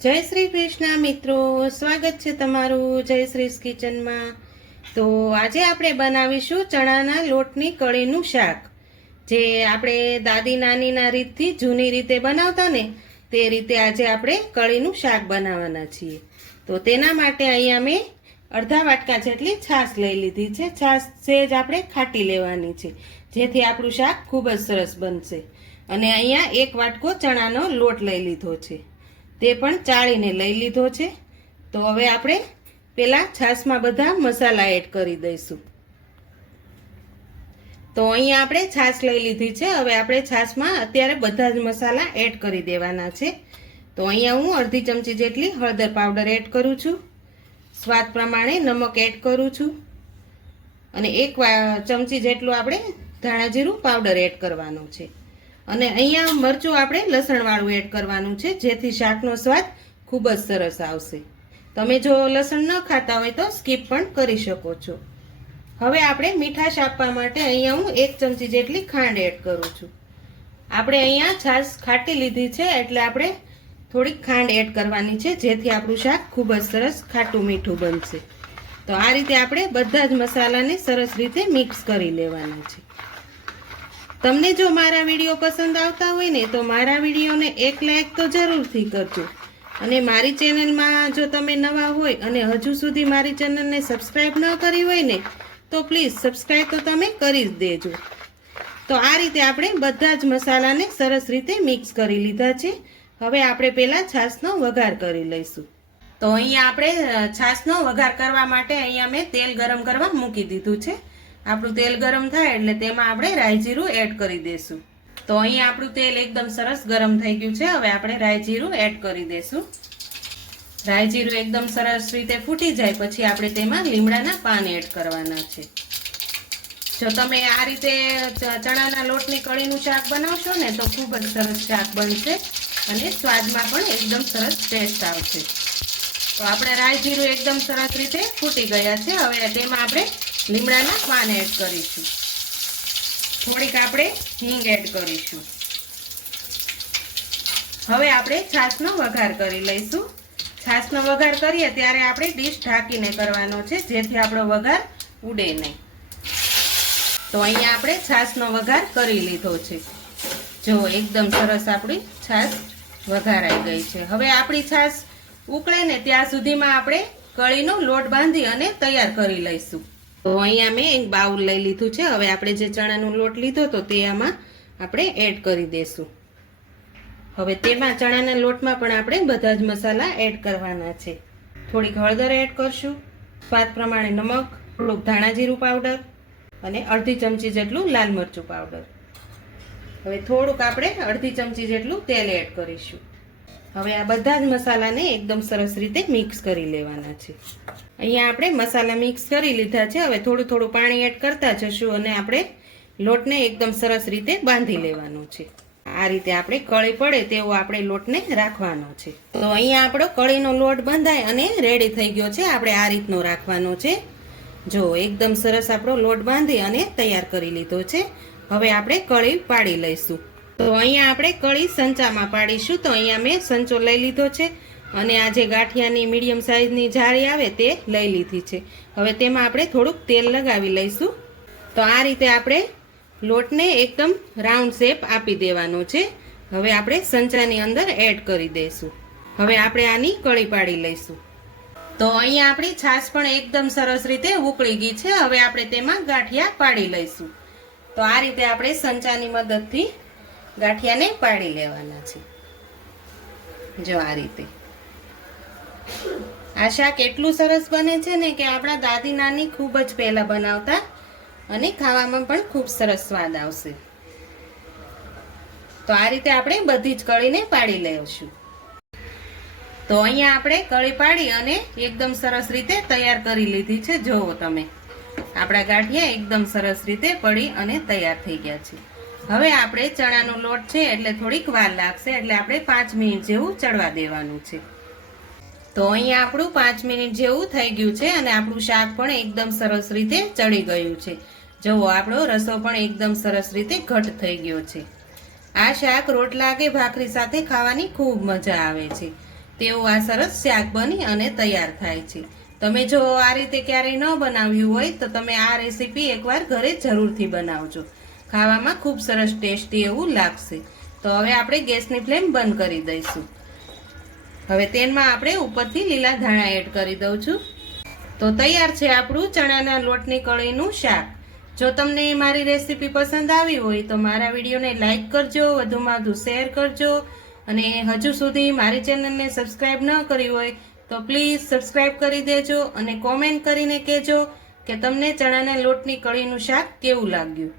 જય શ્રી કૃષ્ણ મિત્રો, સ્વાગત છે તમારું જય શ્રી કિચનમાં। તો આજે આપણે બનાવીશું ચણાના લોટની કઢીનું શાક, જે આપણે દાદી નાનીના રીતથી જૂની રીતે બનાવતા ને તે રીતે આજે આપણે કઢીનું શાક બનાવવાના છીએ। તો તેના માટે અહીંયા મેં અડધા વાટકા જેટલી છાશ લઈ લીધી છે। છાશ સેજ આપણે ખાટી લેવાની છે, જેથી આપણું શાક ખૂબ જ સરસ બનશે। અને અહીંયા એક વાટકો ચણાનો લોટ લઈ લીધો છે, તે પણ ચાળીને લઈ લીધો છે। તો હવે આપણે પેલા છાશમાં બધા મસાલા એડ કરી દઈશું। તો અહીંયા આપણે છાશ લઈ લીધી છે, હવે આપણે છાશમાં અત્યારે બધા જ મસાલા એડ કરી દેવાના છે। તો અહીંયા હું અડધી ચમચી જેટલી હળદર પાવડર એડ કરું છું, સ્વાદ પ્રમાણે નમક એડ કરું છું, અને એક ચમચી જેટલું આપણે ધાણા જીરું પાવડર એડ કરવાનું છે। અને અહીંયા મરચું આપણે લસણવાળું એડ કરવાનું છે, જેથી શાકનો સ્વાદ ખૂબ જ સરસ આવશે। તમે જો લસણ ન ખાતા હોય તો સ્કીપ પણ કરી શકો છો। હવે આપણે મીઠાશ આપવા માટે અહીંયા હું 1 ચમચી જેટલી ખાંડ એડ કરું છું। આપણે અહીંયા છાશ ખાટી લીધી છે, એટલે આપણે થોડીક ખાંડ એડ કરવાની છે, જેથી આપણું શાક ખૂબ જ સરસ ખાટું મીઠું બનશે। તો આ રીતે આપણે બધા જ મસાલાને સરસ રીતે મિક્સ કરી લેવાના છે। તમને જો મારા વિડીયો પસંદ આવતા હોય ને તો મારા વિડીયોને એક લાઈક તો જરૂરથી કરજો, અને મારી ચેનલમાં જો તમે નવા હોય અને હજુ સુધી મારી ચેનલને સબસ્ક્રાઈબ ન કરી હોય ને તો પ્લીઝ સબસ્ક્રાઈબ તો તમે કરી જ દેજો। તો આ રીતે આપણે બધા જ મસાલાને સરસ રીતે મિક્સ કરી લીધા છે। હવે આપણે પહેલાં છાશનો વઘાર કરી લઈશું। તો અહીંયા આપણે છાશનો વઘાર કરવા માટે અહીંયા મેં તેલ ગરમ કરવા મૂકી દીધું છે। આપણું તેલ ગરમ થાય એટલે તેમાં આપણે રાઈ જીરું એડ કરી દઈશું। તો અહીંયા આપણું તેલ એકદમ સરસ ગરમ થઈ ગયું છે, હવે આપણે રાઈ જીરું એડ કરી દઈશું। રાઈ જીરું એકદમ સરસ રીતે ફૂટી જાય પછી આપણે તેમાં લીમડાના પાન એડ કરવાના છે। જો તમે આ રીતે ચણાના લોટની કઢીનું શાક બનાવશો ને તો ખૂબ જ સરસ શાક બનશે, અને સ્વાદમાં પણ એકદમ સરસ ટેસ્ટ આવશે। તો આપણે રાઈ જીરું એકદમ સરસ રીતે ફૂટી ગયા છે, હવે તેમાં આપણે લીમડાના પાન એડ કરીશું, થોડીક આપણે હિંગ એડ કરીશું। હવે આપણે છાશનો વઘાર કરી લઈશું। છાશનો વઘાર કરીએ ત્યારે આપણે ડીશ ઢાંકીને કરવાનો છે, જેથી આપણો વઘાર ઉડે નહીં। તો અહીંયા આપણે છાશનો વઘાર કરી લીધો છે, જો એકદમ સરસ આપણી છાશ વઘારાઈ ગઈ છે। હવે આપણી છાશ ઉકળે ને ત્યાં સુધીમાં આપણે કઢીનો લોટ બાંધી અને તૈયાર કરી લઈશું। તો અહીંયા મેં એક બાઉલ લઈ લીધું છે, હવે આપણે જે ચણાનો લોટ લીધો તો તે આમાં આપણે એડ કરી દઈશું। હવે તેમાં ચણાના લોટમાં પણ આપણે બધા જ મસાલા એડ કરવાના છે। થોડીક હળદર એડ કરશું, સ્વાદ પ્રમાણે નમક, થોડુંક ધાણા જીરું પાવડર, અને અડધી ચમચી જેટલું લાલ મરચું પાવડર। હવે થોડુંક આપણે અડધી ચમચી જેટલું તેલ એડ કરીશું। હવે આ બધા જ મસાલાને એકદમ સરસ રીતે મિક્સ કરી લેવાના છે। અહીંયા આપણે મસાલા મિક્સ કરી લીધા છે, હવે થોડું થોડું પાણી એડ કરતા જશું અને આપણે લોટને એકદમ સરસ રીતે બાંધી લેવાનો છે। આ રીતે આપણે કળી પડે તેવો આપણે લોટને રાખવાનો છે। તો અહીંયા આપણો કળીનો લોટ બંધાય અને રેડી થઈ ગયો છે, આપણે આ રીતનો રાખવાનો છે। જો એકદમ સરસ આપણો લોટ બાંધી અને તૈયાર કરી લીધો છે। હવે આપણે કળી પાડી લઈશું। તો અહીંયા આપણે કળી સંચામાં પાડીશું। તો અહીંયા મેં સંચો લઈ લીધો છે, અને આ જે ગાંઠિયાની મીડિયમ સાઇઝની જાળી આવે તે લઈ લીધી છે। હવે તેમાં આપણે થોડુંક તેલ લગાવી લઈશું। તો આ રીતે આપણે લોટને એકદમ રાઉન્ડ શેપ આપી દેવાનો છે। હવે આપણે સંચાની અંદર એડ કરી દઈશું। હવે આપણે આની કળી પાડી લઈશું। તો અહીંયા આપણી છાશ પણ એકદમ સરસ રીતે ઉકળી ગઈ છે, હવે આપણે તેમાં ગાંઠિયા પાડી લઈશું। તો આ રીતે આપણે સંચાની મદદથી ગાંઠિયાને પાડી લેવાના છે, જો આ રીતે। આ શાક એટલું સરસ બને છે ને કે આપણા દાદી નાની ખૂબ જ પહેલા બનાવતા, અને ખાવામાં પણ ખૂબ સરસ સ્વાદ આવશે। તો આ રીતે આપણે બધી જ કળીને પાડી લઈશું। તો અહીંયા આપણે કળી પાડી અને એકદમ સરસ રીતે તૈયાર કરી લીધી છે। જુઓ તમે, આપણા ગાંઠિયા એકદમ સરસ રીતે પડી અને તૈયાર થઈ ગયા છે। હવે આપણે ચણાનો લોટ છે એટલે થોડીક વાર લાગશે, એટલે આપણે 5 મિનિટ જેવું ચડવા દેવાનું છે। તો અહીંયા આપણું 5 મિનિટ જેવું થઈ ગયું છે, અને આપણું શાક પણ એકદમ સરસ રીતે ચડી ગયું છે। જુઓ, આપણો રસો પણ એકદમ સરસ રીતે ઘટ થઈ ગયો છે। આ શાક રોટલા કે ભાખરી સાથે ખાવાની ખૂબ મજા આવે છે। તેવું આ સરસ શાક બની અને તૈયાર થાય છે. તમે જો આ રીતે ક્યારેય ન બનાવ્યું હોય તો તમે આ રેસીપી એકવાર ઘરે જરૂરથી બનાવજો. ખાવામાં ખૂબ સરસ ટેસ્ટી એવું લાગશે. તો હવે આપણે ગેસની ફ્લેમ બંધ કરી દઈશું. હવે તેલમાં આપણે ઉપરથી લીલા ધાણા એડ કરી દઉં છું. તો તૈયાર છે આપણું ચણાના લોટની કઢીનું શાક. જો તમને મારી રેસીપી પસંદ આવી હોય તો મારા વિડીયોને લાઈક કરજો, વધુમાં વધુ શેર કરજો, અને હજુ સુધી મારી ચેનલને સબસ્ક્રાઈબ ન કરી હોય તો પ્લીઝ સબસ્ક્રાઈબ કરી દેજો અને કોમેન્ટ કરીને કહેજો કે તમને ચણાના લોટની કઢીનું શાક કેવું લાગ્યું.